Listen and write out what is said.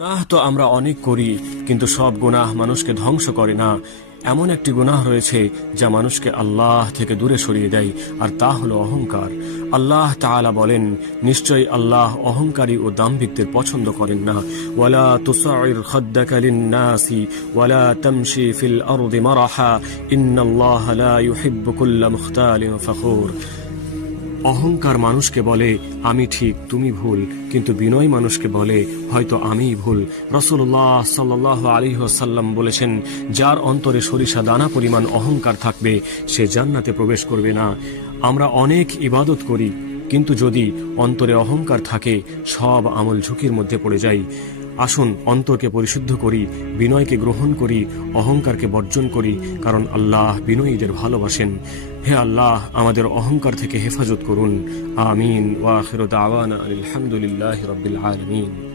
গুনাহ তো আমরা অনেক করি, কিন্তু সব গুনাহ মানুষকে ধ্বংস করে না। এমন একটি গুনাহ রয়েছে যা মানুষকে আল্লাহ থেকে দূরে সরিয়ে দেয়, আর তা হলো অহংকার। আল্লাহ তাআলা বলেন, নিশ্চয়ই আল্লাহ অহংকারী ও দাম্ভিকদের পছন্দ করেন না। ওয়ালা তুসাইর খাদ্দাকা লিন-নাসি, ওয়ালা তামশি ফিল আরদি মারাহা, ইন্নাল্লাহা লা ইউহিব্বু কুল্লা মুখতালিন ফখুর। অহংকার মানুষকে বলে, আমি ঠিক, তুমি ভুল। কিন্তু বিনয় মানুষকে বলে, হয়তো আমিই ভুল। রসুল্লাহ সাল্লাহ আলী সাল্লাম বলেছেন, যার অন্তরে সরিষা দানা পরিমাণ অহংকার থাকবে, সে জান্নাতে প্রবেশ করবে না। আমরা অনেক ইবাদত করি, কিন্তু যদি অন্তরে অহংকার থাকে, সব আমল ঝুঁকির মধ্যে পড়ে যায় আসুন, অন্তরকে পরিশুদ্ধ করি, বিনয়কে গ্রহণ করি, অহংকারকে বর্জন করি, কারণ আল্লাহ বিনয়ীদের ভালোবাসেন। হে আল্লাহ, আমাদের অহংকার থেকে হেফাজত করুন। আমিন। ওয়াখির দাওয়ানা আলহামদুলিল্লাহ রবিল আলমিন।